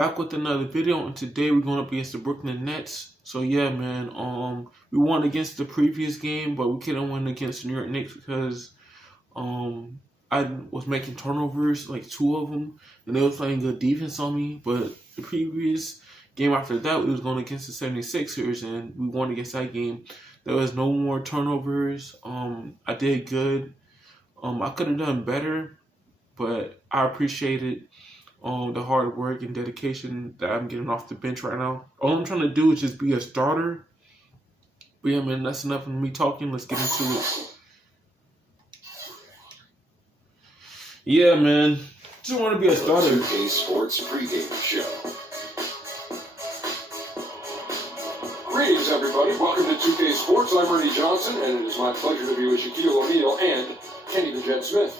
Back with another video, and today we're going up against the Brooklyn Nets. So yeah, man, we won against the previous game, but we couldn't win against the New York Knicks because I was making turnovers, like 2 of them, and they were playing good defense on me. But the previous game after that, we was going against the 76ers, and we won against that game. There was no more turnovers. I did good. I could have done better, but I appreciated the hard work and dedication that I'm getting off the bench right now. All I'm trying to do is just be a starter. But yeah, man, that's enough of me talking. Let's get into it. Yeah, man. Just want to be a starter. The 2K Sports pregame show. Greetings, everybody. Welcome to 2K Sports. I'm Ernie Johnson, and it is my pleasure to be with Shaquille O'Neal and Kenny the Jet Smith.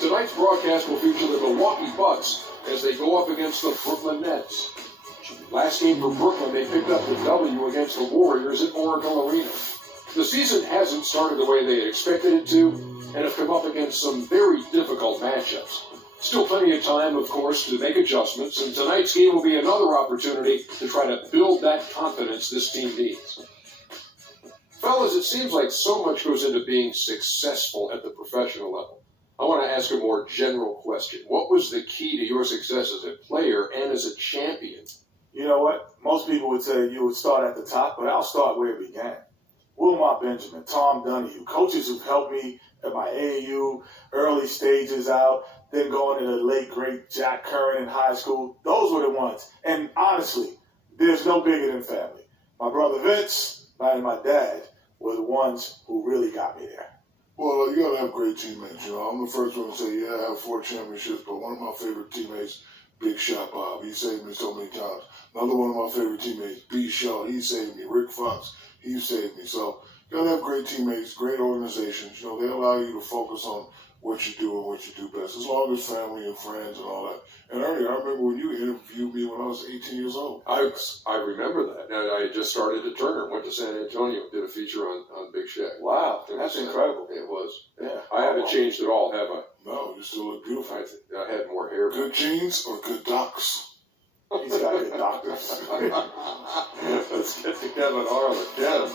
Tonight's broadcast will feature the Milwaukee Bucks as they go up against the Brooklyn Nets. Last game for Brooklyn, they picked up the W against the Warriors at Oracle Arena. The season hasn't started the way they had expected it to, and have come up against some very difficult matchups. Still plenty of time, of course, to make adjustments, and tonight's game will be another opportunity to try to build that confidence this team needs. Fellas, it seems like so much goes into being successful at the professional level. I want to ask a more general question. What was the key to your success as a player and as a champion? You know what? Most people would say you would start at the top, but I'll start where it began. Wilmot Benjamin, Tom Donahue, coaches who've helped me at my AAU early stages out, then going to the late, great Jack Curran in high school. Those were the ones. And honestly, there's no bigger than family. My brother Vince and my dad were the ones who really got me there. Well, you gotta have great teammates. You know, I'm the first one to say, yeah, I have 4 championships, but one of my favorite teammates, Big Shot Bob, he saved me so many times. Another one of my favorite teammates, B. Shaw, he saved me. Rick Fox, he saved me. So you gotta have great teammates, great organizations. You know, they allow you to focus on what you do and what you do best, as long as family and friends and all that. And Ernie, I remember when you interviewed me when I was 18 years old. I remember that. I just started at Turner, went to San Antonio, did a feature on Big Shaq. Wow, that's incredible. It was. Yeah. I haven't changed at all, have I? No, you still look beautiful. I had more hair. Good genes or good docs? He's got good doctors. Let's get to Kevin Harlan. Kevin.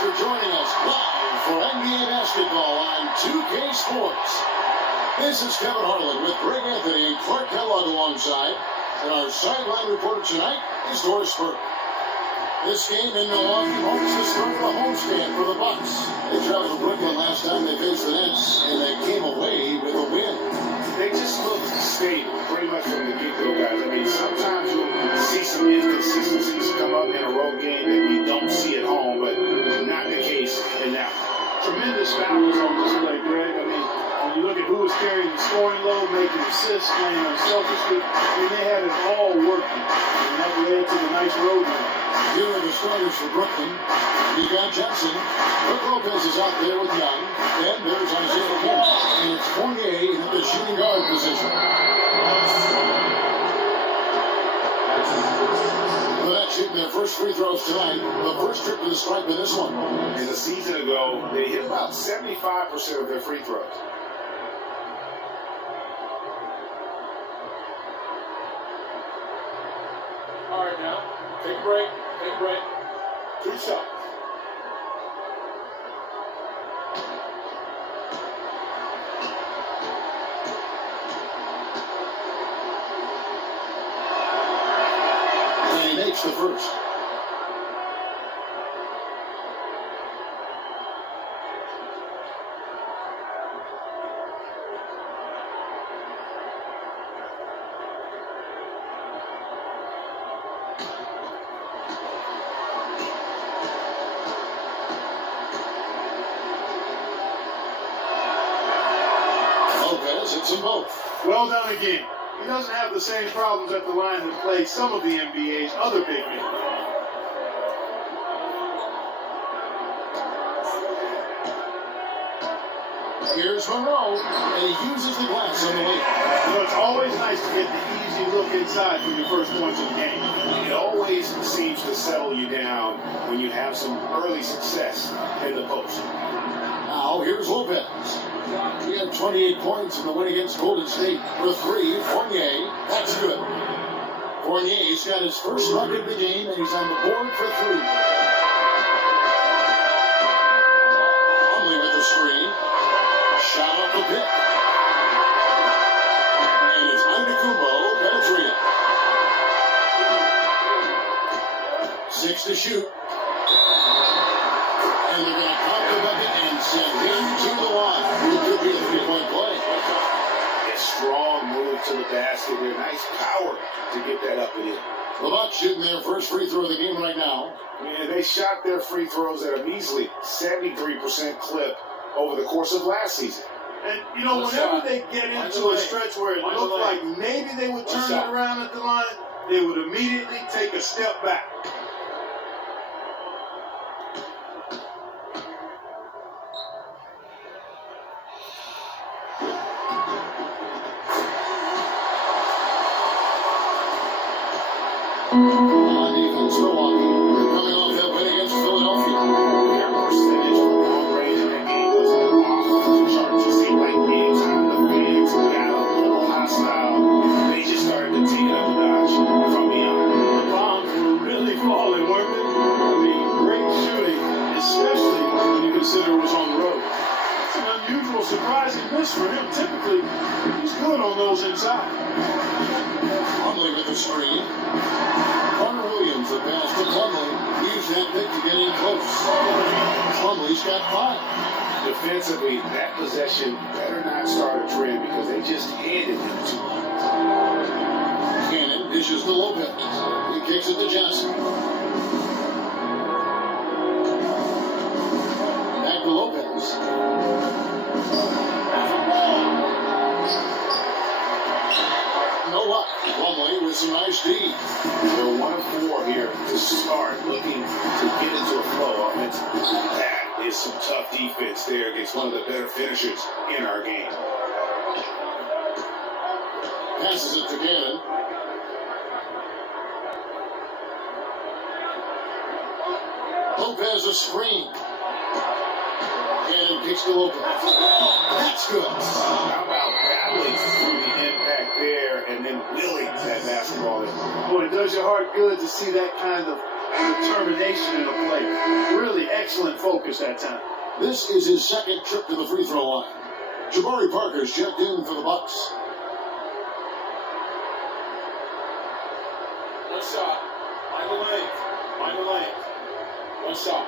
For joining us live for NBA basketball on 2K Sports. This is Kevin Harlan with Greg Anthony and Clark Kellogg alongside. And our sideline reporter tonight is Doris Burke. This game in Milwaukee marks the start of a homestand for the Bucks. They traveled to Brooklyn last time they faced the Nets, and they came away with a win. They just look stable, pretty much from the get-go, guys. I mean, sometimes you'll see some inconsistencies come up in a road game that we don't see at home, but not the case in that one. Tremendous foul was on display, Greg. I mean, when you look at who was carrying the scoring load, making assists, playing unselfishly, I mean, they had it all working, and that led to the nice road win. Two of the starters for Brooklyn, Egon Johnson. Brook Lopez is out there with Young. Then there's Isaiah Kim. And it's Fournier in the shooting guard position. The Nets shooting their first free throws tonight. The first trip to the stripe in this one. And a season ago, they hit about 75% of their free throws. All right, now, take a break. Take a break. 2 shots. And he makes the first. them both. Well done again. He doesn't have the same problems at the line that plague some of the NBA's other big men. Here's Monroe, and he uses the glass on the way. You know, it's always nice to get the easy look inside from your first points of the game. It always seems to settle you down when you have some early success in the post. Now, here's Lopez. He had 28 points in the win against Golden State. For three, Fournier. That's good. Fournier's got his first bucket of the game, and he's on the board for three. Conley with the screen. Shot off the pick. And it's Antetokounmpo penetrated. 6 to shoot. And they're going to pop the bucket and send him to the line. It could be a three-point play. A strong move to the basket there. Nice power to get that up and in. The Bucks shooting their first free throw of the game right now. And they shot their free throws at a measly 73% clip over the course of last season. And, you know, whenever they get into a stretch where it looked like maybe they would turn it around at the line, they would immediately take a step back. On defense, Milwaukee. They're coming off that win against Philadelphia. Their percentage from long range in that game was off the charts. It seemed like anytime the fans got a little hostile, they just started to take it up a notch from beyond. The bombs were really falling, weren't they? I mean, great shooting, especially when you consider it was on the road. It's an unusual, surprising miss for him. Typically, he's good on those inside. Conley with the screen. Carter Williams the pass to Conley. He used that pick to get in close. Conley's got 5. Defensively, that possession better not start a trend because they just handed him too much. Cannon dishes to Lopez. He kicks it to Johnson. Back to Lopez. No luck. Plumlee with some nice D. They're 1 of 4 here to start, looking to get into a flow offense. That is some tough defense there against one of the better finishers in our game. Passes it to Cannon. Lopez a screen. Cannon kicks to Lopez. That's good. How about battling through the impact there and then willing that basketball in? Boy, it does your heart good to see that kind of determination in a player. Really excellent focus that time. This is his second trip to the free throw line. Jabari Parker's checked in for the Bucks. One shot. Michael Lane. Michael Lane. One shot.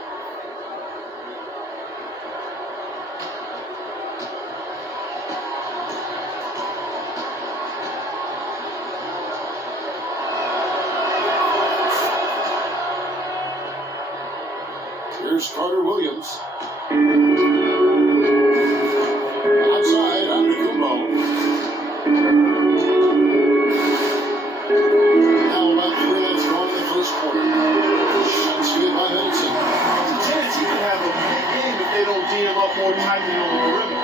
Here's Carter Williams. Outside, Antetokounmpo. Now about 3 minutes gone in the first quarter. Shot steal by Middleton. There's a chance he could have a big game if they don't D him up more tightly on the perimeter.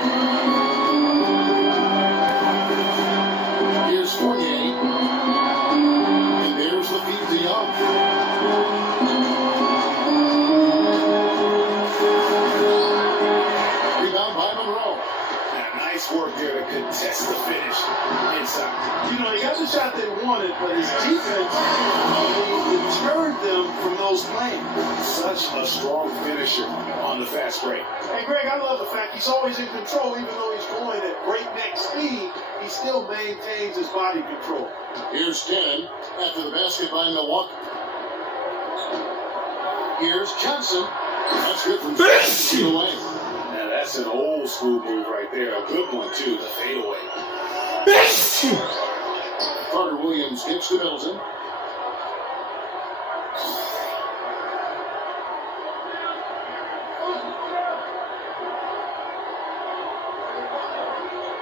Here's Fournier. And there's the feed to Young. Nice work there to contest the finish inside. You know, he got the shot they wanted, but his defense deterred them from those plays. Such a strong finisher on the fast break. Hey, Greg, I love the fact he's always in control. Even though he's going at breakneck speed, he still maintains his body control. Here's Cannon after the basket by Milwaukee. Here's Johnson. That's good from the lane. Now that's an old school move right there. A good one, too, the fadeaway. Carter Williams kicks to Middleton.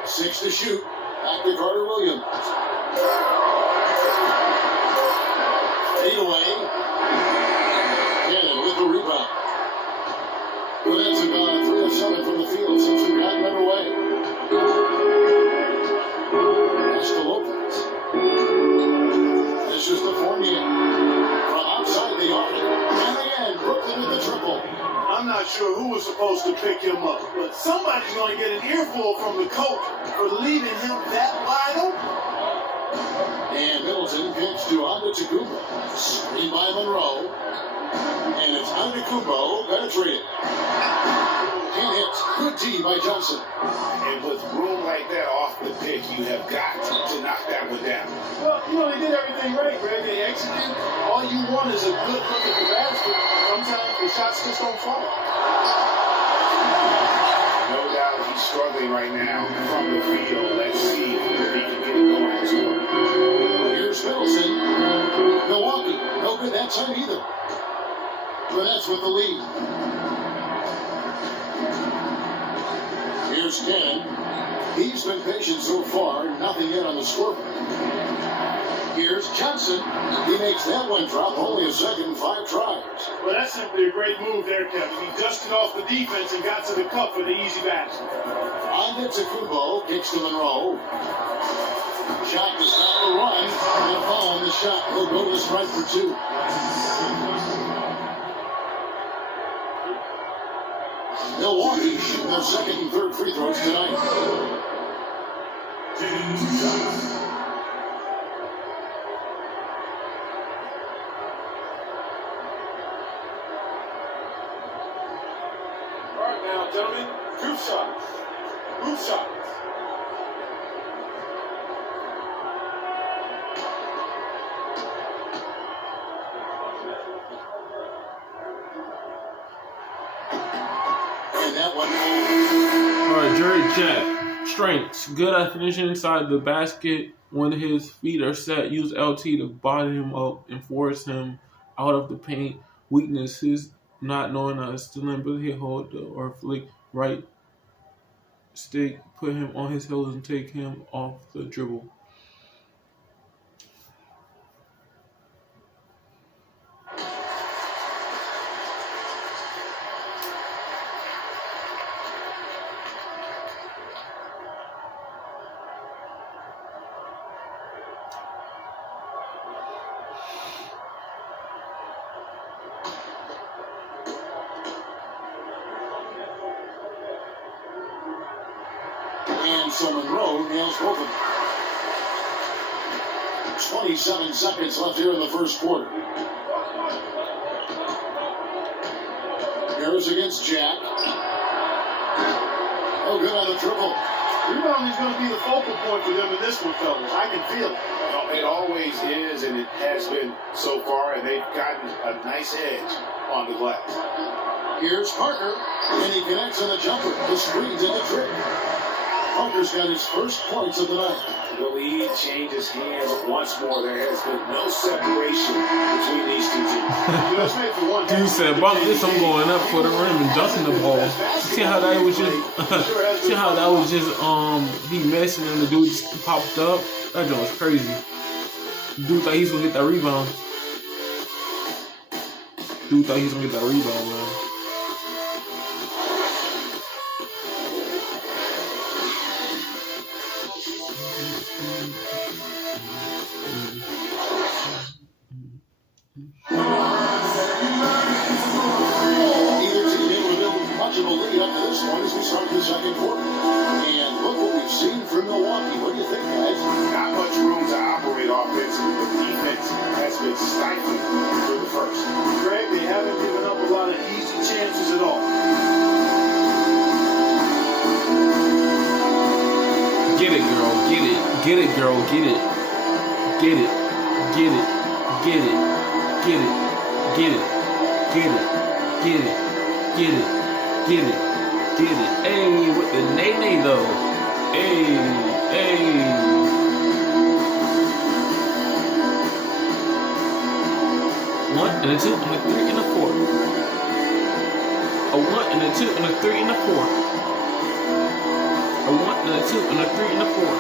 Six to shoot. Back to Carter Williams. Feed away. Cannon with the rebound. Bullets have gone 3 of 7 from the field since we've gotten underway. Pass to Lopez. This is the Fournier. From outside the arc. And again, Brooklyn with the triple. I'm not sure who was supposed to pick him up, but somebody's going to get an earful from the coach for leaving him that wide open. And Middleton pitch to Antetokounmpo. Screen by Monroe. And it's Antetokounmpo penetrated. And hits. Good D by Johnson. And with room like that off the pick, you have got to knock that one down. Well, they did everything right, Greg. They executed. All you want is a good look at the basket. Sometimes the shots just don't fall. No doubt he's struggling right now from the field. Let's see if he can get it going this one. Here's Middleton. Milwaukee. No good that time either. But that's with the lead. Here's Ken. He's been patient so far. Nothing yet on the scoreboard. Here's Johnson. He makes that one drop. Only a second, 5 tries. Well, that's simply a great move there, Kevin. He dusted off the defense and got to the cup for the easy basket. Antetokounmpo kicks to Monroe. Shot to stop the run. And a foul on the shot. He'll go to the strike for 2. Milwaukee shooting their second and third free throws tonight. All right, now, gentlemen, group shots. Group shots. Alright, Jerry Jack. Strengths. Good at finishing inside the basket when his feet are set. Use LT to bottom him up and force him out of the paint. Weakness. His not knowing how to stealing, but he hold or flick right stick, put him on his heels and take him off the dribble. And so Monroe nails both of them. 27 seconds left here in the first quarter. Harris against Jack. Oh, good on the triple. Rebound is going to be the focal point for them in this one, fellas. I can feel it. Well, it always is, and it has been so far, and they've gotten a nice edge on the glass. Here's Parker, and he connects on the jumper. The screens and the trick. Parker's got his first points of the night. The lead changes hands once more. There has been no separation between these two teams. Dude said, "Bump this, I'm going up for the rim and dunking the ball." See how that was just, he messing and the dude just popped up. That joint was crazy. Dude thought he was gonna get that rebound. Man. As we start the second quarter. And look what we've seen from Milwaukee. What do you think, guys? Not much room to operate offensively, but defense has been stifling through the first. Greg, they haven't given up a lot of easy chances at all. Get it, girl. Get it. Get it, girl. Get it. Get it. Get it. Get it. Get it. Get it. Get it. Get it. Get it. Get it. Get it. Hey, with the nay though. Hey. One and a two and a three and a four. A one and a two and a three and a four. A one and a two and a three and a four.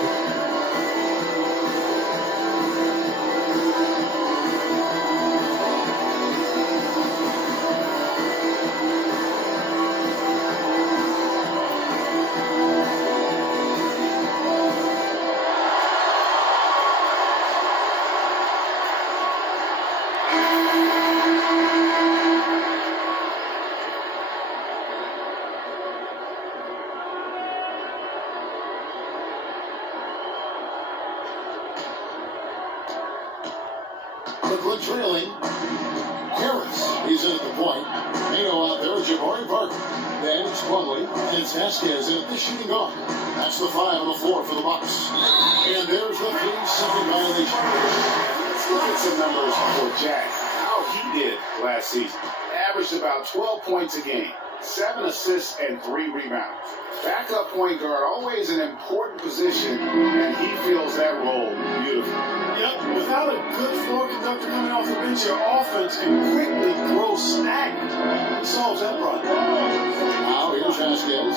Brooklyn trailing. Harris, he's in at the point. Mayo out there with Jabari Parker. Then it's Plumlee, and it's Vasquez in at the shooting guard. That's the 5 on the floor for the Bucks. And there's the 3-second violation. Let's look at some numbers for Jack. How he did last season. Averaged about 12 points a game, 7 assists, and 3 rebounds. Backup point guard, always an important position, and he fills that role beautifully. Yep, without a good floor conductor coming off the bench, your offense can quickly grow stagnant. It solves that problem. Now here's Vasquez.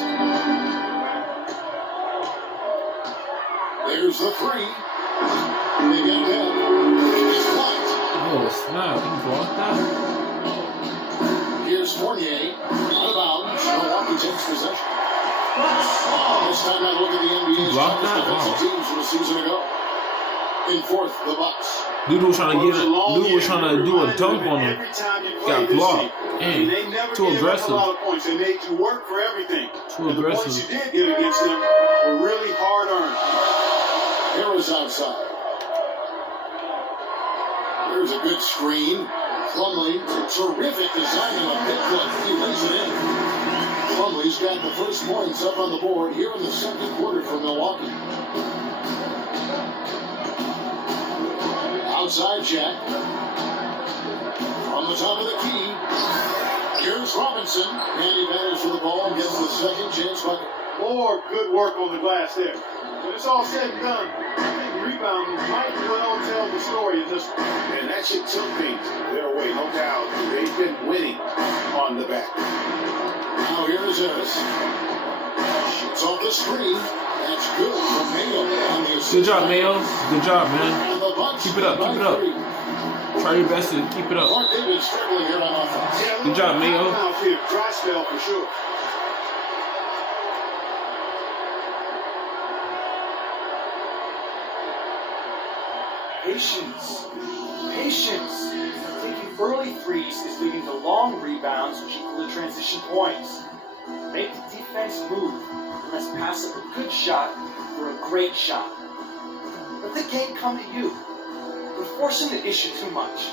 There's the 3. They get that. It's blocked. Oh, snap. He blocked that? Here's Fournier. Out of bounds. Milwaukee takes possession. This time I look at the NBA's defensive teams from a season ago. In fourth, the Bucks. Dude was trying to do a dunk on him. Got blocked. Dang, too aggressive. A lot of points. They made you work for everything. Too aggressive. The points you did get against them were really hard earned. Harris outside. There's a good screen. Plumlee, terrific design of a pick flip. He lays it in. Plumlee's got the first points up on the board here in the second quarter for Milwaukee. Outside Jack. From the top of the key. Here's Robinson. And he battles for the ball and gets the second chance bucket. More good work on the glass there. When it's all said and done, I think rebounding might well tell the story in this one. And that should tilt things their way, no doubt. They've been winning on the back. Now here is Harris. Shoots off the screen. That's good for Mayo. Good job, Mayo. Good job, man. Keep it up. Keep it up. Try your best to keep it up. Mark Davis struggling here on offense. Good job, Mayo. Dry spell for sure. Patience. Patience. Taking early threes is leading to long rebounds, which equal to transition points. Make the defense move. You must pass up a good shot for a great shot. Let the game come to you. But force him to issue too much.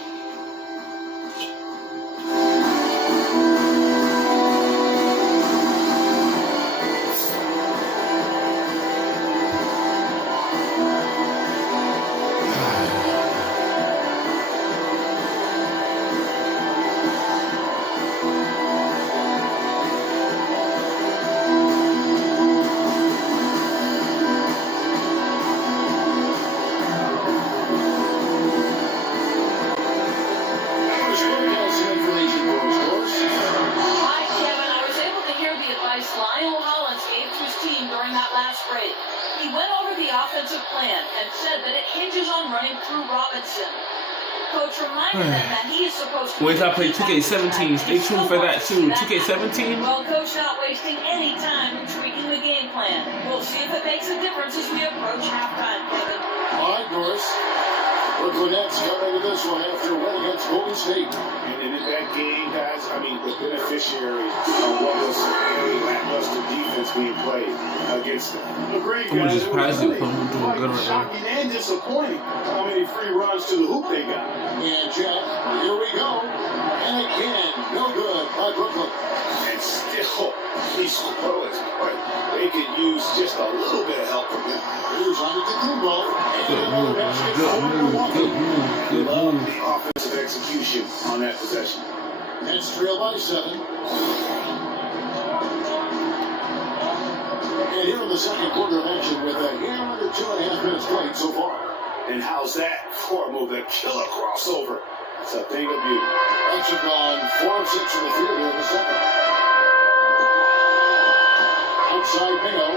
Wait till I play 2K17. Stay tuned for that too. 2K17? Well, Coach not wasting any time in tweaking the game plan. We'll see if it makes a difference as we approach halftime, Kevin. All right, Norris. Brooklyn Nets coming into this one after a win against Golden State. And in that game, guys, I mean, the beneficiary of what was a lackluster defense being played against them. Agreed, Someone guys. just passed it. Someone doing good right now. Shocking and disappointing how many free runs to the hoop they got. And Jack, here we go. And again, no good by Brooklyn. And still, these bullets, they could use just a little bit of help from him. Here's Antetokounmpo. Good move, man. Good move. Good move. Good Love move. the offensive execution on that possession. Nets trail by 7. And here in the second quarter of action with a here under 2.5 minutes played so far. And how's that for a move? That killer crossover. It's a thing of beauty. Nets have gone 4 of 6 from the field here in the second. Outside Mayo.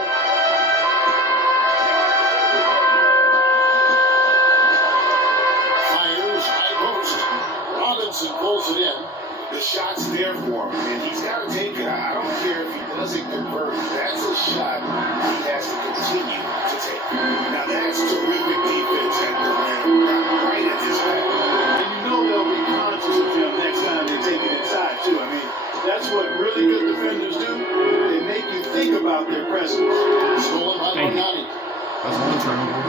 Fires, high post. Robinson pulls it in. The shot's there for him, and he's got to take it. I don't care if he doesn't convert. That's a shot he has to continue to take. Now that's terrific defense at the rim, right at his back. And you know they'll be conscious of him next time they take it inside, too. I mean, that's what really good defenders do. They make you think about their presence. Stolen by Marcotti. That's one turnover.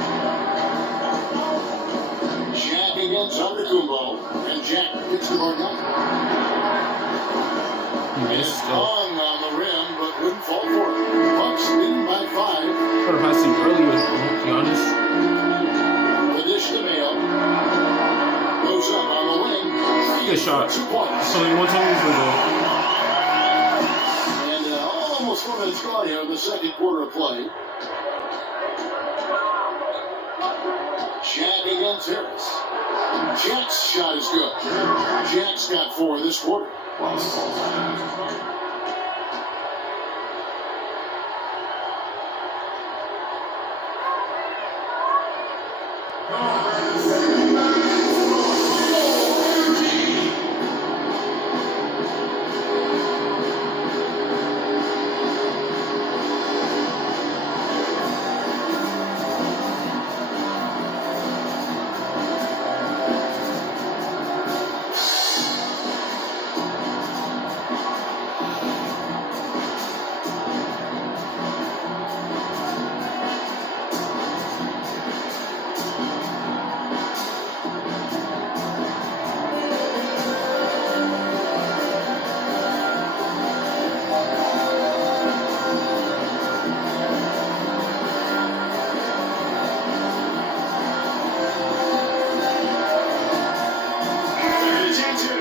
Jack against Antetokounmpo. to Barnett. He missed. Hung on the rim, but wouldn't fall for it. Bucks leading by 5. Heard if I see earlier, to be honest. The dish to Mayo. Goes up on the wing. Good shot. 2 points. That's only one time for the. And almost 4 minutes gone here in the second quarter of play. Jack against Harris. Jack's shot is good. Jack's got 4 this quarter.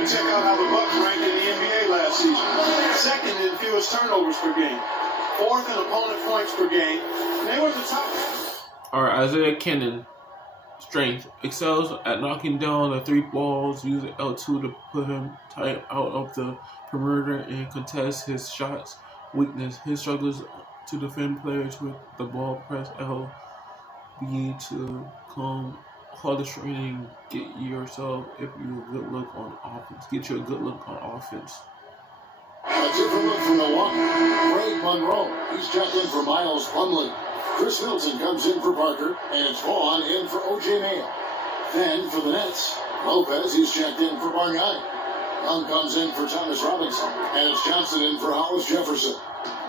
Check out how the Bucks ranked in the NBA last season. Second in fewest turnovers per game. 4th in opponent points per game. And they were the top. Alright, Isaiah Cannon. Strength. Excels at knocking down the 3 balls. Using L2 to put him tight out of the perimeter and contest his shots. Weakness. His struggles to defend players with the ball. Press LB to call the training. Get yourself if you a good look on offense. Get you a good look on offense. A different look from Milwaukee. Craig Monroe. He's checked in for Miles Plumlee. Chris Middleton comes in for Parker. And it's Vaughn in for O.J. Mayo. Then for the Nets, Lopez. He's checked in for Bargnani. Young comes in for Thomas Robinson. And it's Johnson in for Hollis Jefferson.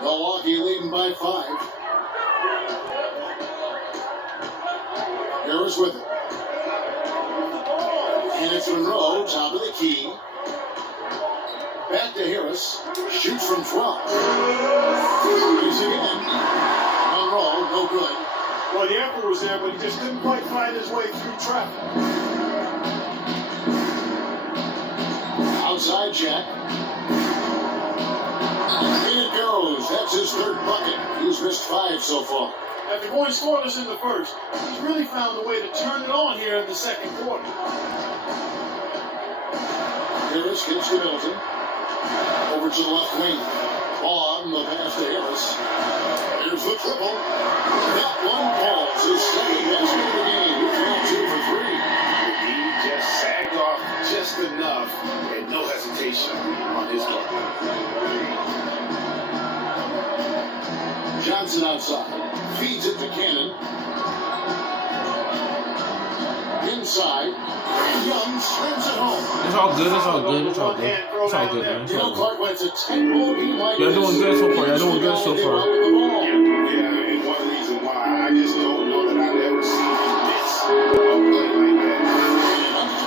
Milwaukee leading by 5. Harris with it. And it's Monroe, top of the key. Back to Harris. Shoots from 12. He's again. Monroe, no good. Well, the effort was there, but he just couldn't quite find his way through traffic. Outside Jack. In it goes. That's his 3rd bucket. He's missed 5 so far. After going scoreless in the first, he's really found a way to turn it on here in the second quarter. Harris gets to Middleton. Over to the left wing. On the pass to Harris. Here's the triple. That one falls. His second basket of the game. He's got 2 for 3. He just sagged off just enough and no hesitation on his part. Johnson outside. Feeds it to Cannon. Inside. And Young slams it home. It's all good. It's all good. It's all good. It's all good, man. It's all Clark good. wins a 10-ball game like Y'all doing good so far. Y'all doing good so far. Yeah, and one reason why I just don't know that I've ever seen him miss a play like that.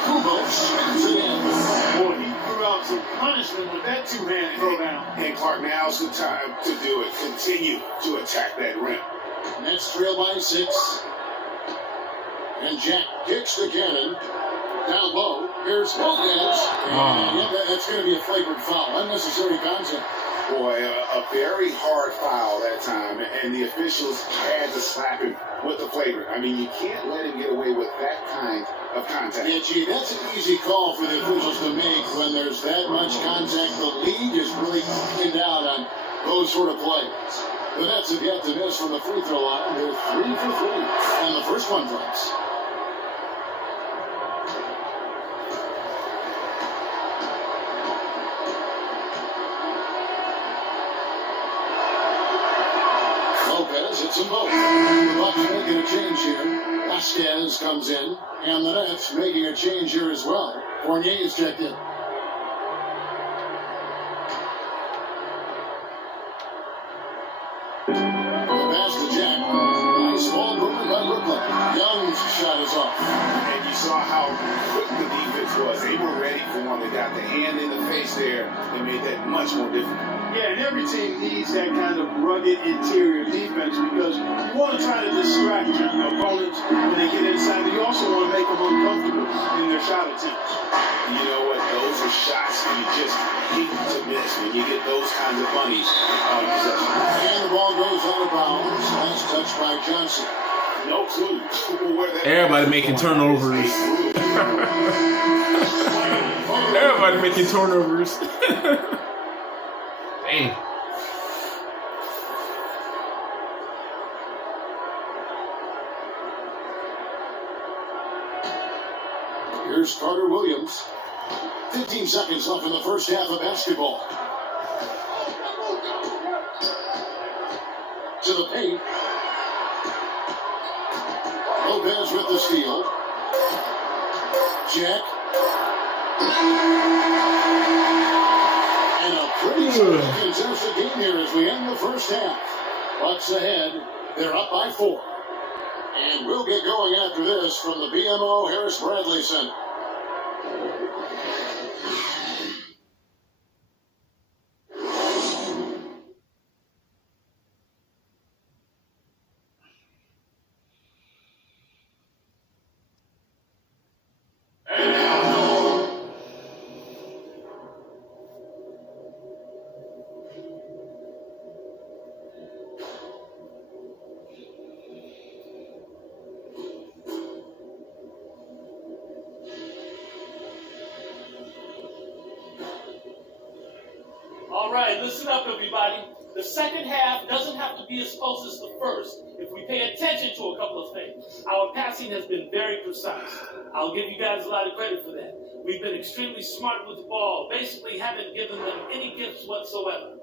Kubo spins it in. Boy, he threw out some punishment with that 2-hand throwdown. And Clark, now's the time to do it. Continue to attack that rim. Nets trail by 6. And Jack kicks to Cannon. Down low. Here's Lopez. And that's going to be a flagrant foul. Unnecessary contact. Boy, a very hard foul that time. And the officials had to slap him with the flagrant. I mean, you can't let him get away with that kind of contact. Yeah, gee, that's an easy call for the officials to make when there's that much contact. The league is really cracking down on those sort of plays. The Nets have yet to miss from the free throw line. They're 3 for 3. And the first one drops. Lopez hits them both. The Bucks making a change here. Vasquez comes in. And the Nets making a change here as well. Fournier is checked in. The pass to Jack. Nice ball movement by Brooklyn. Young's shot is off. And you saw how quick the defense was they were ready for him. They got the hand in the face there and made that much more difficult. Yeah, and every team needs that kind of rugged interior defense because you want to try to distract your opponents when they get inside, but you also want to make them uncomfortable in their shot attempts. You know what? Those are shots you just hate to miss when you get those kinds of bunnies out of possession. And the ball goes out of bounds. Last touch by Johnson. No clue where that Everybody making turnovers. Everybody making turnovers. Dang. Here's Carter Williams. 15 seconds left in the first half of basketball. To the paint. Lopez with the steal. Jack. And a pretty contested game here as we end the first half. Bucks ahead. They're up by 4. And we'll get going after this from the BMO Harris Bradley Center. All right, listen up, everybody. The second half doesn't have to be as close as the first if we pay attention to a couple of things. Our passing has been very precise. I'll give you guys a lot of credit for that. We've been extremely smart with the ball, basically haven't given them any gifts whatsoever.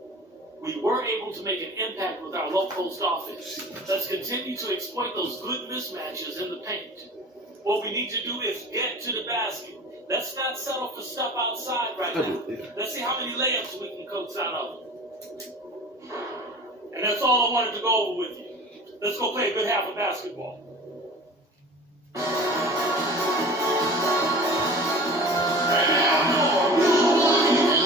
We were able to make an impact with our low post offense. Let's continue to exploit those good mismatches in the paint. What we need to do is get to the basket. Let's not settle for stuff outside right now. Let's see how many layups we can coax out of them. And that's all I wanted to go over with you. Let's go play a good half of basketball. And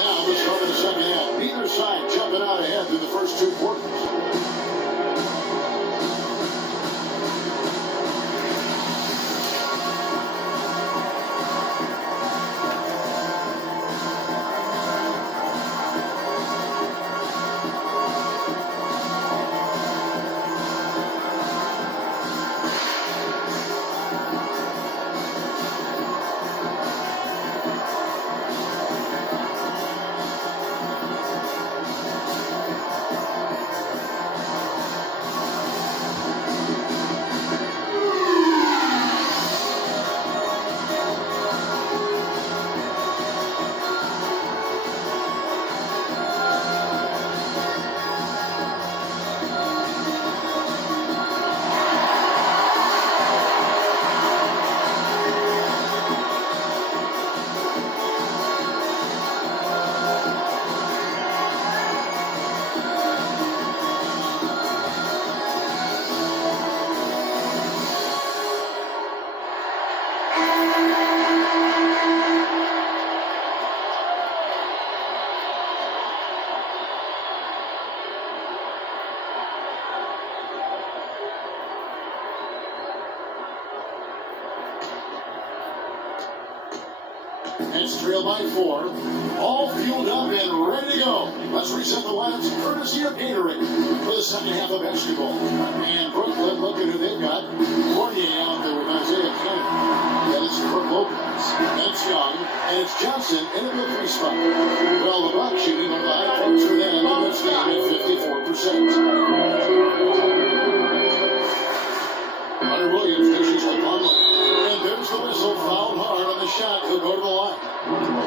now let's go to the second half. Neither side jumping out ahead through the first 2 quarters. Nets trail by 4. All fueled up and ready to go. Let's reset the lineups courtesy of Gatorade for the second half of basketball. And Brooklyn, look at who they've got. Fournier out there with Isaiah Kennedy. Then it's Brooke Lopez. That's Young. And it's Johnson in the 3 spot. Well, the Bucks shooting one of the high points for them in this game at 54%. Hunter Williams dishes to Conley. And there's the whistle. Fouled hard on the shot. He'll go to the line.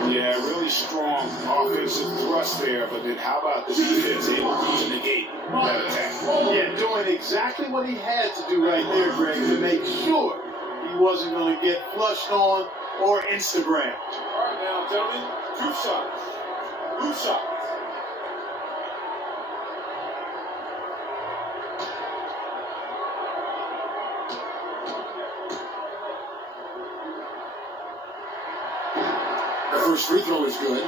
Yeah, really strong offensive thrust there, but then how about the defense able to negate that attack? Yeah, doing exactly what he had to do right there, Greg, to make sure he wasn't going to get flushed on or Instagrammed. All right, now, gentlemen, 2 shots. 2 shots. First free throw is good.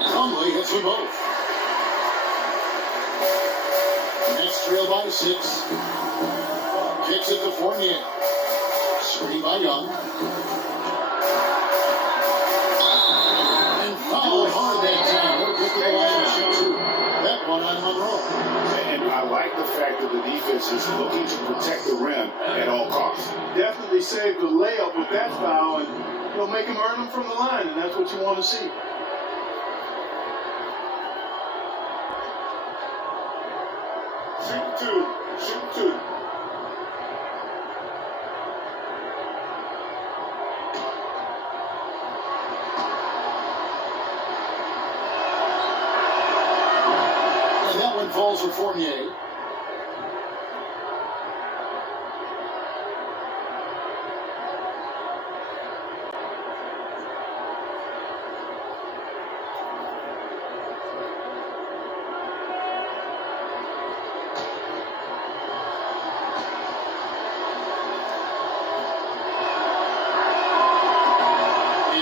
Conley hits them both. Nets trail by 6. Kicks it to Fournier. Screen by Young. And foul hard that time. We'll get to the line to shoot 2. That one on Monroe. And I like the fact that the defense is looking to protect the rim at all costs. Definitely saved the layup with that foul, and you'll make him earn them from the line, and that's what you want to see. Shoot 2. Shoot 2. And that one falls for Fournier.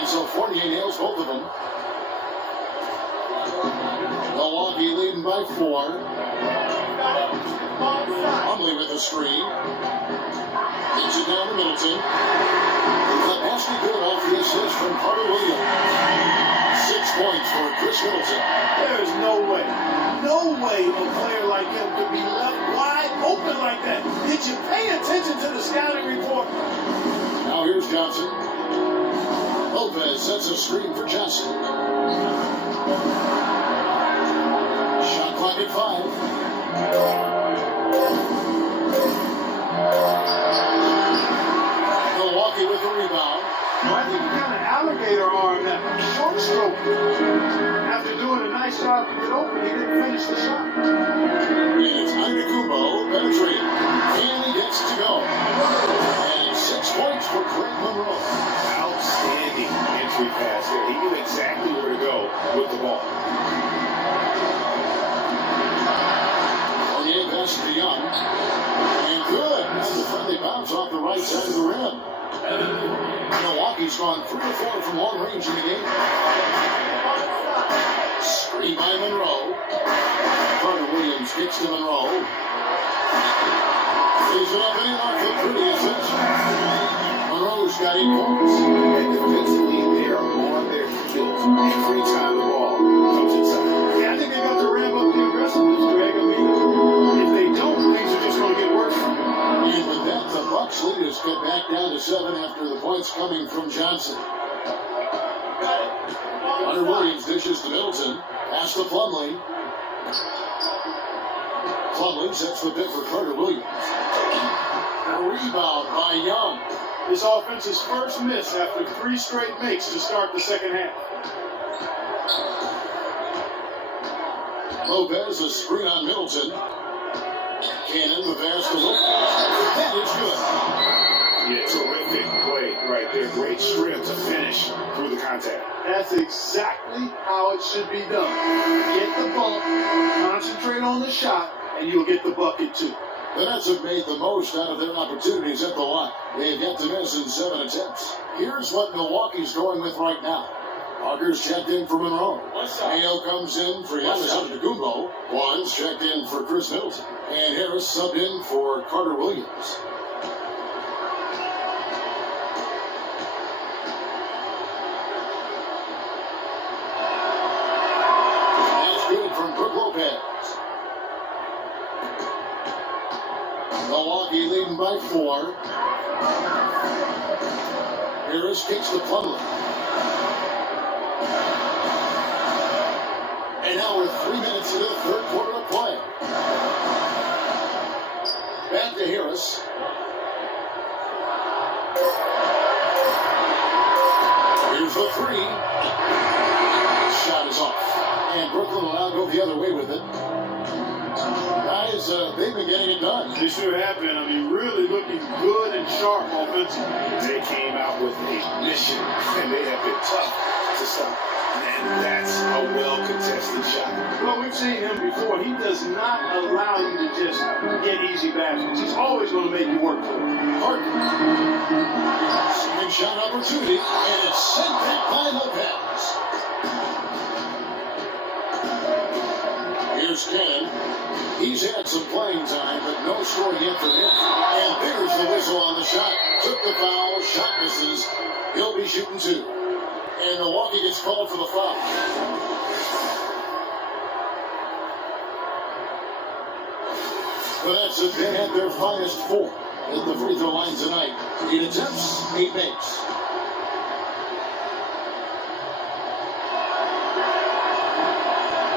So Fournier nails both of them. Milwaukee leading by 4. Plumlee with the screen. Gets it down to Middleton. The basket good off the assist from Carter Williams. 6 points for Chris Middleton. There is no way a player like him could be left wide open like that. Did you pay attention to the scouting report? Now here's Johnson. Lopez sets a screen for Johnson. Shot clock at 5. Milwaukee with the rebound. Well, I think he kind of alligator arm that short stroke. After doing a nice job to get open, he didn't finish the shot. And it's Antetokounmpo penetrating. And he gets to go. And 6 points for Greg Monroe. Outstanding entry pass there. He knew exactly where to go with the ball. Fournier pass to Young. And good. That's a friendly bounce off the right side of the rim. Milwaukee's gone 3 or 4 from long range in the game. Screen by Monroe. Carter Williams kicks to Monroe. Leaves it up and in off the prettiest hit. Monroe's got 8 points. And defensively, they are on their heels every time the ball comes inside. Yeah, I think they got to ramp up the aggressiveness, Greg. I mean, if they don't, things are just going to get worse from them. And with that, the Bucks lead is cut back down to 7 after the points coming from Johnson. Carter Williams dishes to Middleton. Pass to Plumlee. Plumlee sets the pick for Carter Williams. A rebound by Young. This offense's first miss after 3 straight makes to start the second half. Lopez, a screen on Middleton. Cannon, the pass to Lopez. That is good. Yeah, terrific play right there. Great strip to finish through the contact. That's exactly how it should be done. Get the bump, concentrate on the shot, and you'll get the bucket too. The Nets have made the most out of their opportunities at the line. They've yet to miss in 7 attempts. Here's what Milwaukee's going with right now. Parker's checked in for Monroe. Mayo comes in for Giannis Antetokounmpo. Juan's checked in for Chris Middleton. And Harris subbed in for Carter Williams. That's good from Brook Lopez. Milwaukee leading by 4. Harris kicks to Plumlee. And now we're 3 minutes into the third quarter of play. Back to Harris. Here's the 3. Shot is off. And Brooklyn will now go the other way with it. Guys guys, they've been getting it done. They sure have been. I mean, really looking good and sharp offensively. They came out with a mission, and they have been tough to stop. And that's a well-contested shot. Well, we've seen him before. He does not allow you to just get easy baskets. He's always going to make you work for it. Harden. Second shot opportunity, and it's sent back by Lopez. Here's Cannon. He's had some playing time, but no scoring yet for him. And there's the whistle on the shot. Took the foul, shot misses. He'll be shooting two. And Milwaukee gets called for the foul. But that's it. They had their finest four at the free throw line tonight. 8 attempts, 8 makes.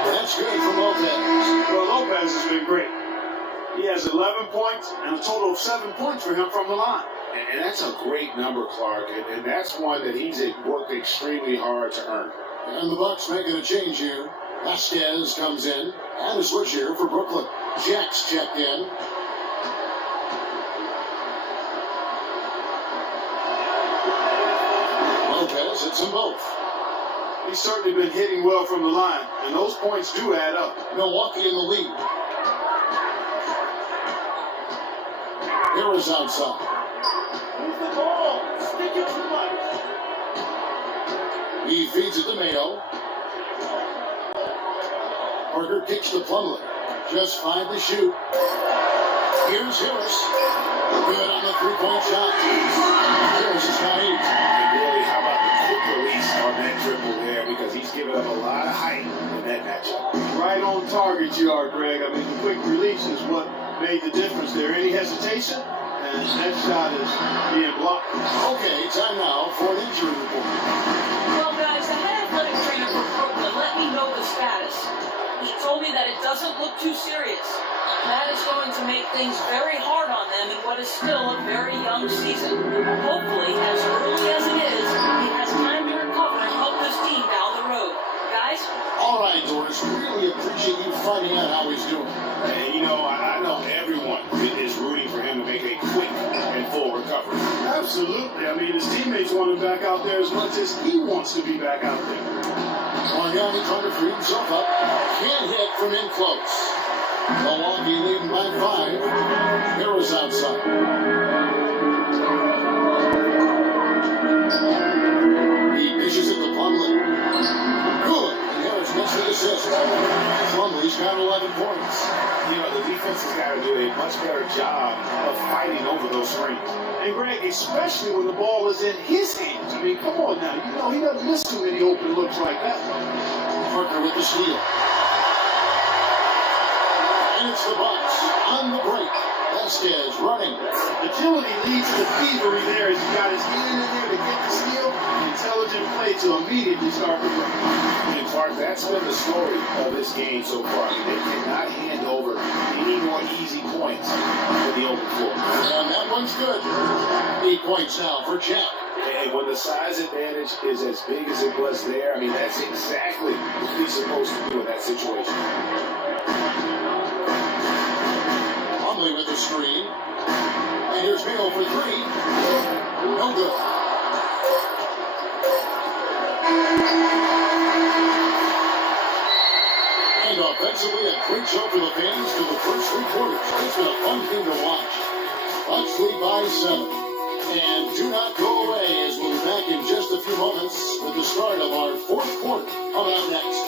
That's good from Lopez. Well, Lopez has been great. He has 11 points and a total of 7 points for him from the line. And that's a great number, Clark. And that's one that he's worked extremely hard to earn. And the Bucks making a change here. Vasquez comes in. And a switch here for Brooklyn. Jack's checked in. Lopez hits them both. He's certainly been hitting well from the line, and those points do add up. Milwaukee in the lead. Harris outside. Move the ball. Stick it to the line. He feeds it to Mayo. Parker kicks to Plumlee. Just 5 to shoot. Here's Harris. Good on the three-point shot. Harris has got 8. And really, how about the quick release on that dribble there? Because he's given up a lot of height in that matchup. Right on target you are, Greg. I mean, the quick release is what made the difference there. Any hesitation, and that shot is being blocked. Okay, time now for an injury report. Well, guys, the head athletic trainer for Brooklyn let me know the status. He told me that it doesn't look too serious. That is going to make things very hard on them in what is still a very young season. Hopefully, as early as it is, he has time to recover and help this team down the road. Guys? All right, Doris, really appreciate you finding out how he's doing. And, you know, I know everyone is rooting for him to make a quick and full recovery. Absolutely. I mean, his teammates want him back out there as much as he wants to be back out there. Mariani trying to free himself up. Can't hit from in close. Milwaukee leading by 5. Harris outside. He dishes it to Plumlee. Good. And Harris makes the assist. Plumlee's got 11 points. You know, the defense has got to do a much better job of fighting over those screens. And Greg, especially when the ball is in his hands. I mean, come on now. You know, he doesn't miss too many open looks like that. Parker with the steal. And it's the Bucks on the break. Vasquez running. Agility leads to thievery there as he got his hand in there to get the steal. Intelligent play to immediately start the break. And Clark, that's been the story of this game so far. They cannot hand over any more easy points to the open floor. And that one's good. 8 points now for Jack. And when the size advantage is as big as it was there, I mean, that's exactly what he's supposed to do in that situation. Plumlee with the screen. And here's Mayo for 3. No good. And offensively, a great show for the fans through the first 3 quarters. It's been a fun game to watch. Bucks lead by 7. And do not go away as we'll be back in just a few moments with the start of our 4th quarter. Coming up next.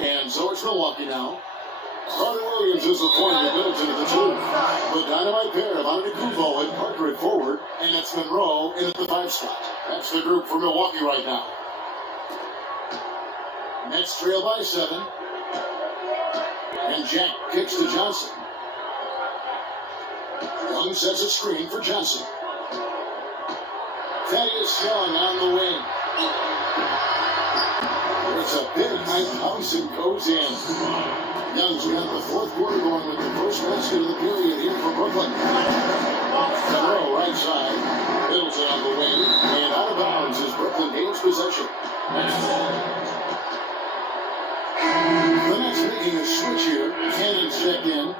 And so it's Milwaukee now. Carter Williams is appointed Middleton to the team. The dynamite pair of Antetokounmpo and Parker at forward, and it's Monroe in at the 5 spot. That's the group for Milwaukee right now. Nets trail by 7. And Jack kicks to Johnson. Young sets a screen for Johnson. Thaddeus Young on the wing. It's a big high bounce and goes in. Young's got the fourth quarter going with the first basket of the period here for Brooklyn. Monroe right side. Middleton on the wing. And out of bounds as Brooklyn gains possession. The Nets making a switch here. Cannon's checked in.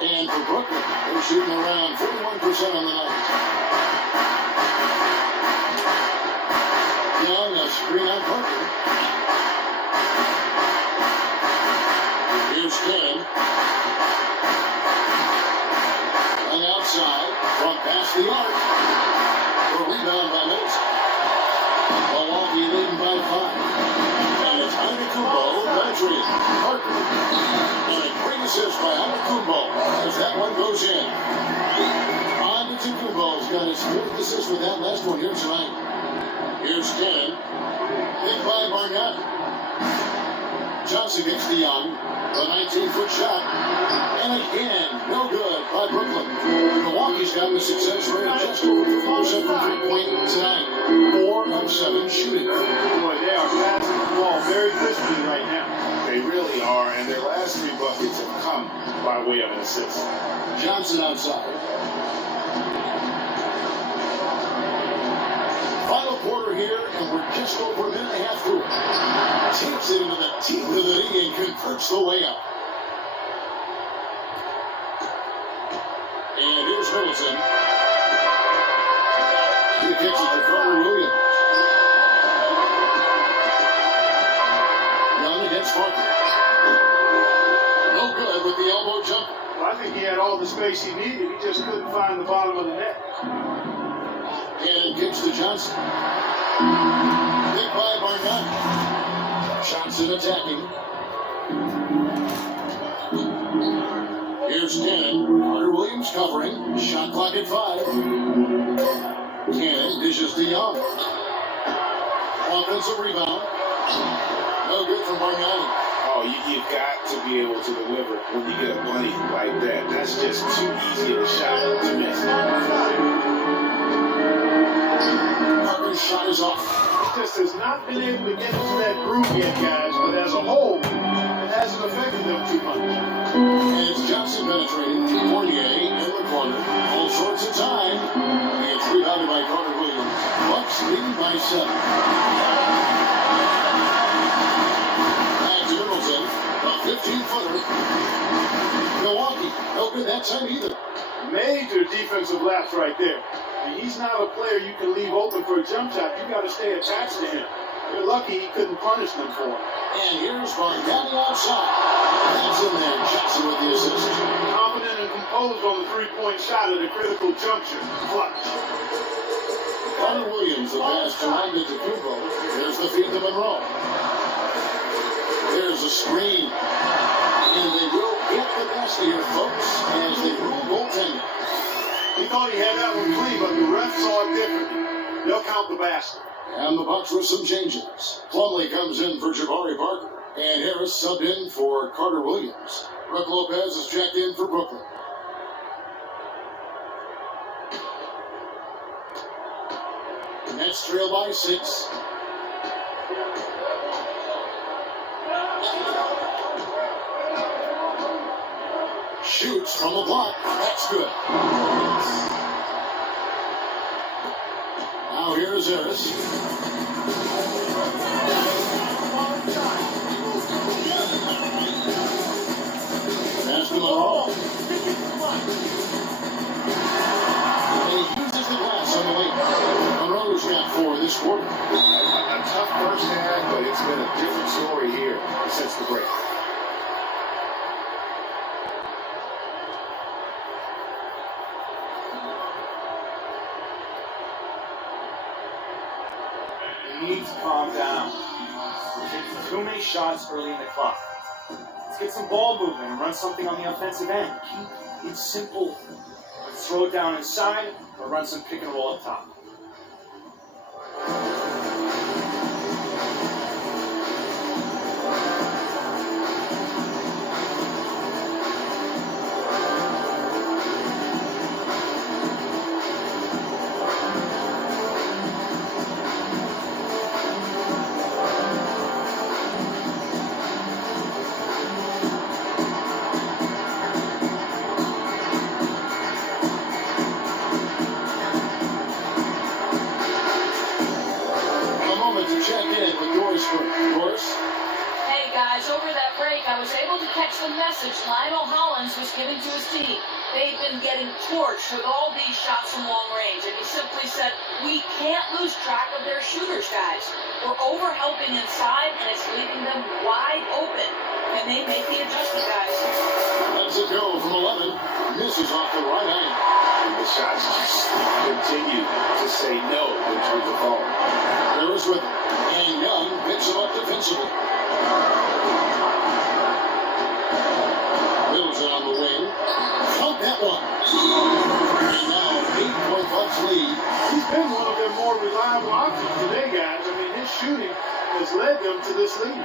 And for Brooklyn, they're shooting around 41% on the night. Young, a screen on Parker. Here's Cannon. Young outside, from past the arc. A rebound by Middleton. Milwaukee leading by 5. And it's Antetokounmpo penetrating. Parker. And a great assist by Antetokounmpo as that one goes in. Antetokounmpo's got his 4th assist with that last one here tonight. Here's Cannon. Hit by Barnett. Johnson gets to Young. The 19-foot shot. And again, no good by Brooklyn. Milwaukee's got the success rate of just over 50% from three-point tonight. 4 of 7 shooting. Boy, they are passing the ball very crisply right now. They really are, and their last 3 buckets have come by way of an assist. Johnson outside. Final quarter here, and we're just over a minute and a half through it. Takes it into the teeth of the knee and converts the way up. And here's Middleton. He kicks it to Carter Williams. Young against Parker. No good with the elbow jumper. Well, I think he had all the space he needed. He just couldn't find the bottom of the net. And it kicks to Johnson. Hit by Barnett. Johnson attacking. Here's Cannon. Carter Williams covering. Shot clock at 5. Cannon dishes to Young. Offensive rebound. No good from Barnett. Oh, you've got to be able to deliver when you get a bunny like that. That's just too easy of a shot to miss. Parker's shot is off. He just has not been able to get into that groove yet, guys. But as a whole, it hasn't affected them too much. And it's Johnson penetrating. Fournier in the corner. All sorts of time. It's rebounded by Carter Williams. Bucks leading by 7. Back to Middleton. A 15-footer. Milwaukee. No good that time either. Major defensive lapse right there. And he's not a player you can leave open for a jump shot. You got to stay attached to him. You're lucky he couldn't punish them for it. And here's Bargnani outside. That's in there. Johnson with the assist. Confident and composed on the three-point shot at a critical juncture. Clutch. Carter Williams, the pass to Antetokounmpo. There's the feed to Monroe. There's a screen. And they will get the basket here, folks, as they rule goaltending. He thought he had that one clean, but the ref saw it differently. They'll count the basket. And the Bucks with some changes. Plumlee comes in for Jabari Parker. And Harris subbed in for Carter Williams. Brook Lopez is checked in for Brooklyn. The Nets trail by 6. Shoots from the block. That's good. Now here's Harris. Pass to Monroe. And he uses the glass on the wing. Monroe's got 4 this quarter. A tough first half, but it's been a different story here since the break. Needs to calm down. We're taking too many shots early in the clock. Let's get some ball movement and run something on the offensive end. Keep it simple. Let's throw it down inside or run some pick and roll up top. check in with Doris Burke. Doris? Hey guys, over that break, I was able to catch the message Lionel Hollins was giving to his team. They've been getting torched with all these shots from long range, and he simply said, we can't lose track of their shooters, guys. We're over-helping inside, and it's leaving them wide open. Can they make the adjustment, guys? That's a go from 11. Misses off the right angle. And the shots just continue to say no in terms of falling. Harris with it. And Young picks him up defensively. Middleton on the wing. Count that one. And now 8-point Bucks lead. He's been one of their more reliable options today, guys. I mean, his shooting has led them to this lead.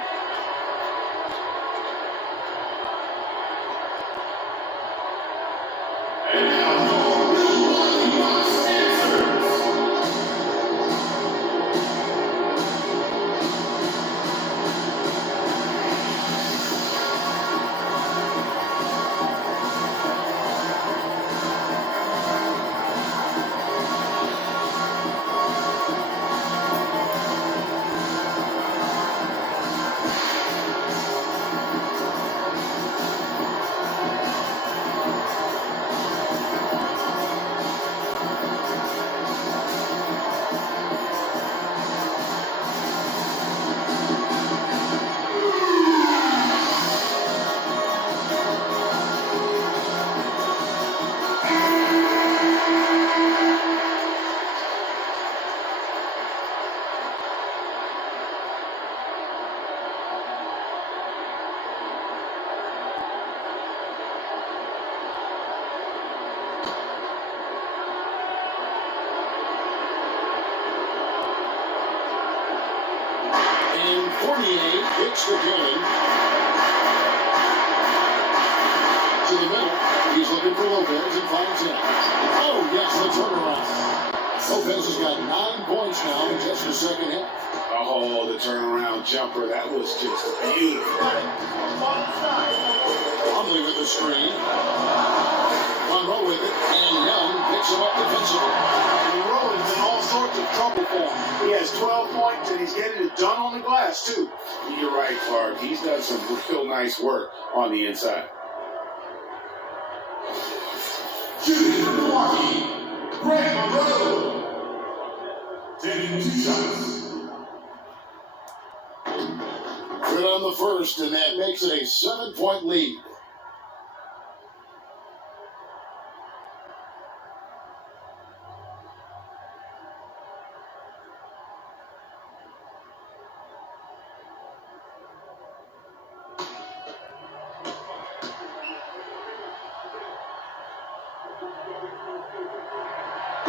And 48 hits the game. To the middle. He's looking for Lopez and finds him. Oh, yes, the turnaround. Lopez has got 9 points now in just the second half. Oh, the turnaround jumper. That was just beautiful. Plumlee with the screen. Monroe with it. And Young picks him up defensively. Monroe is in all sorts of trouble for him. He has 12 points, and he's getting it done on the glass, too. You're right, Clark. He's done some real nice work on the inside. Shooting for Milwaukee, Greg Monroe. Taking 2 shots. Good on the first, and that makes it a 7-point lead.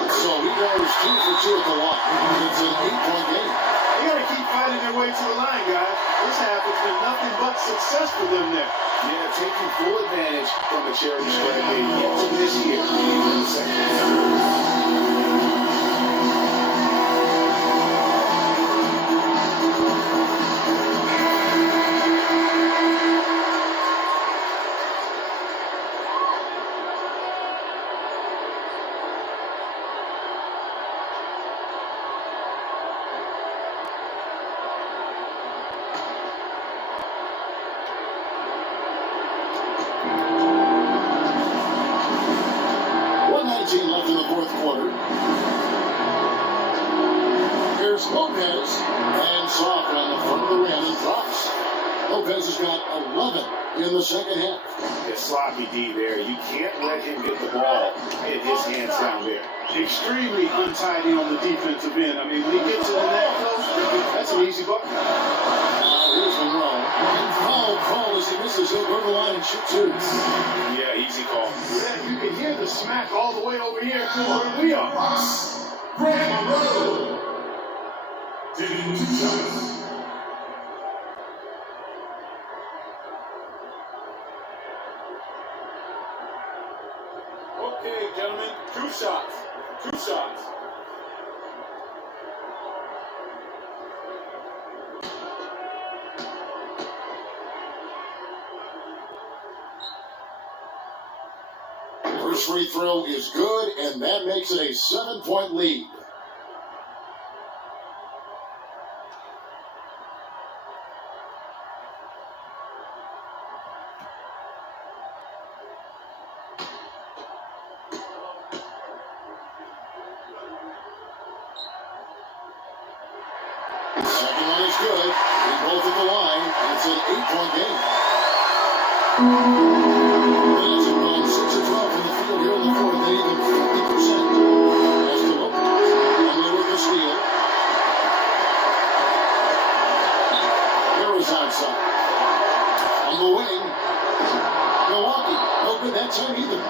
So he goes 2 for 2 at the line. It's an 8-point game. They got to keep fighting their way to the line, guys. This half has been nothing but success for them there. Yeah, taking full advantage from the charity stripe they get to this year in the second. Left in the fourth quarter. Here's Lopez, and soft on the front of the rim and drops. Lopez has got 11 in the second half. It's sloppy D there. You can't let him get the ball in his hands down there. Extremely untidy on the defensive end. I mean, when he gets to the net close, that's an easy bucket. Here's Monroe. And foul call as he misses. He'll go to the line and shoot 2. Yeah, easy call. Yeah, you can hear the smack all the way over here where we are. Greg Monroe. Taking 2 shots. Okay, gentlemen, 2 shots. 2 shots. First free throw is good, and that makes it a 7-point lead. Second one is good. They both at the line, and it's an 8-point game. Minutes have gone 6 of 12 from the field here in the fourth. They even 50%. As to look, only with the steal. Harris outside. On the wing, Milwaukee. No good that time either.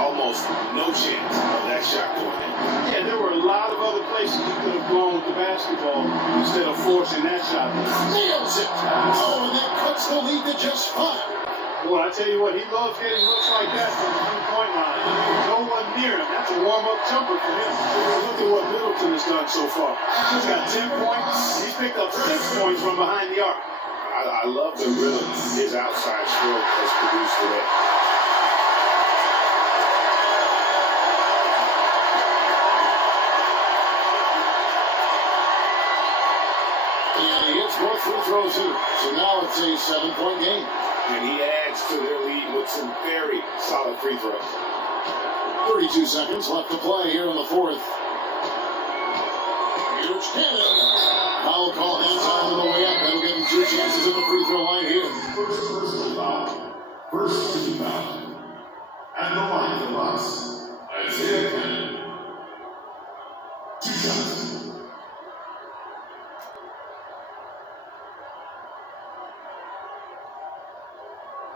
Almost no chance of that shot going in. Yeah, there were a lot of other places he could have gone with the basketball instead of forcing that shot. Nails it. Oh, and that cuts the lead to just 5. Boy, I tell you what, he loves getting looks like that from the 3-point line. No one near him. That's a warm-up jumper for him. Look at what Middleton has done so far. He's got 10 points. He's picked up 6 points from behind the arc. I love the rhythm his outside stroke has produced today. And he hits both free throws here. So now it's a 7-point game. And he adds to their lead with some very solid free throws. 32 seconds left to play here in the fourth. Here's Cannon. Foul call, hands on the way up. That'll give him 2 chances at the free throw line here. First rebound. And the line for us. Isaiah Cannon. 2 shots.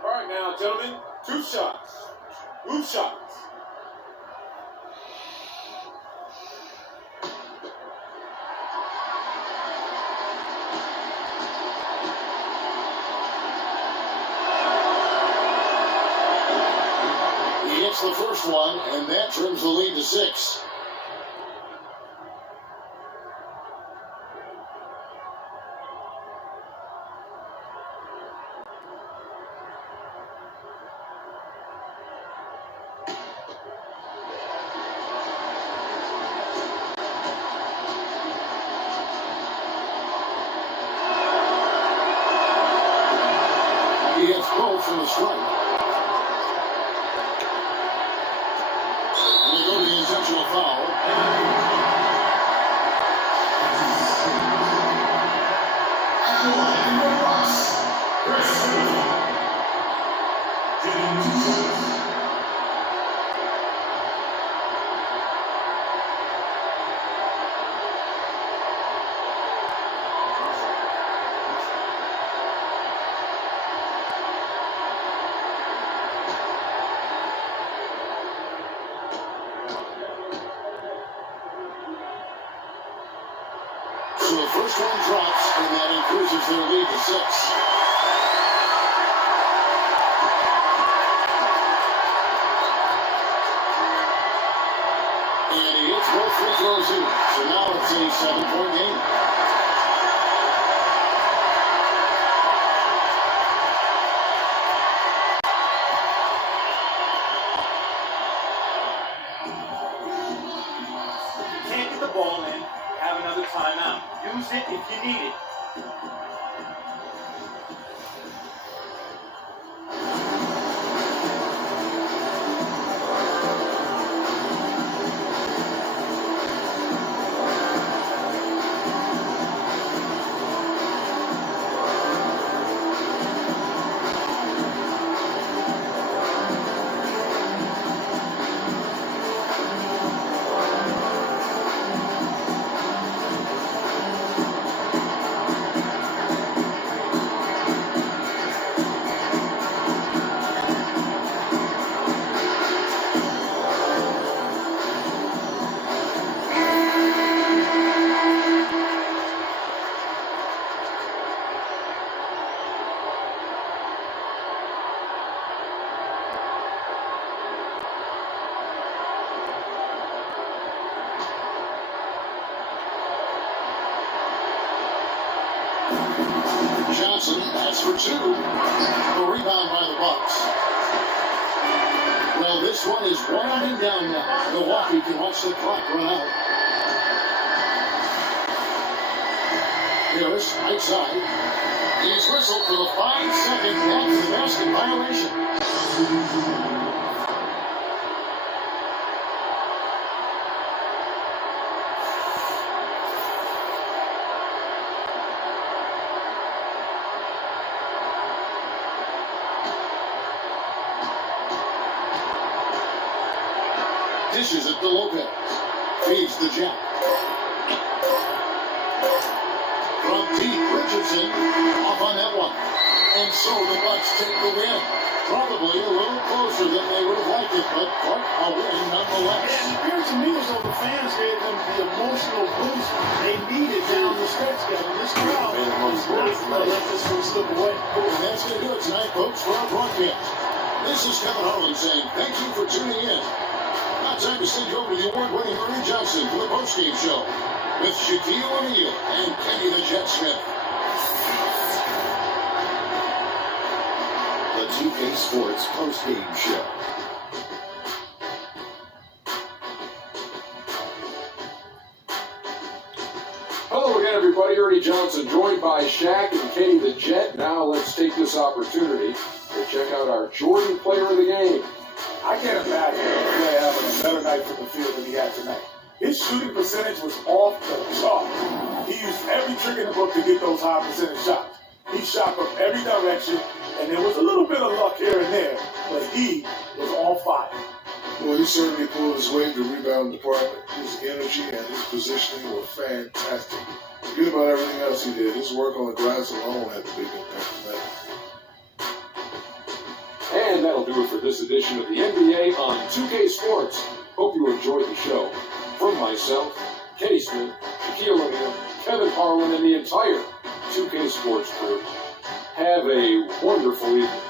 All right, now, gentlemen, 2 shots. Move shots. He hits the first one, and that trims the lead to 6. He hits both from the strike. And they go to the intentional foul. So the first one drops, and that increases their lead to 6. And he hits both free throws here. So now it's a 7-point game. Can't get the ball in, have another timeout. Use it if you need it. Johnson, that's for 2. The rebound by the Bucks. Well, this one is winding down now. Milwaukee can watch the clock run out. Harris, right side. He's whistled for the 5-second basket violation. Dishes it to Lopez. Feeds the Jack. From deep, Richardson off on that one. And so the Bucks take the win. Probably a little closer than they would have liked it, but a win nonetheless. Yeah, it appears to me as though the fans gave them the emotional boost they needed down the stretch, Kevin. This crowd is not going to let this one slip away. And that's going to do it tonight, folks, for our broadcast. This is Kevin Harlan saying thank you for tuning in. Now time to send you over to the award-winning Murray Johnson for the postgame show with Shaquille O'Neal and Kenny the Jet Smith. The 2K Sports postgame show. Hello again, everybody. Ernie Johnson, joined by Shaq and Kenny the Jet. Now let's take this opportunity to check out our Jordan player of the game. I can't imagine a player having a better night from the field than he had tonight. His shooting percentage was off the chart. He used every trick in the book to get those high percentage shots. He shot from every direction, and there was a little bit of luck here and there, but he was on fire. Well, he certainly pulled his weight in the rebound department. His energy and his positioning were fantastic. Forget about everything else he did. His work on the glass alone had a big impact tonight. And that'll do it for this edition of the NBA on 2K Sports. Hope you enjoyed the show. From myself, Kenny Smith, Shaquille O'Neal, Kevin Harlan, and the entire 2K Sports crew, have a wonderful evening.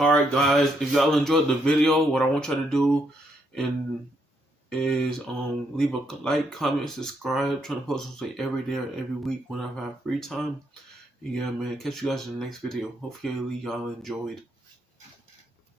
Alright guys, if y'all enjoyed the video, what I want y'all to do is leave a like, comment, subscribe. Trying to post something every day or every week whenever I have free time. Yeah man, catch you guys in the next video. Hopefully y'all enjoyed.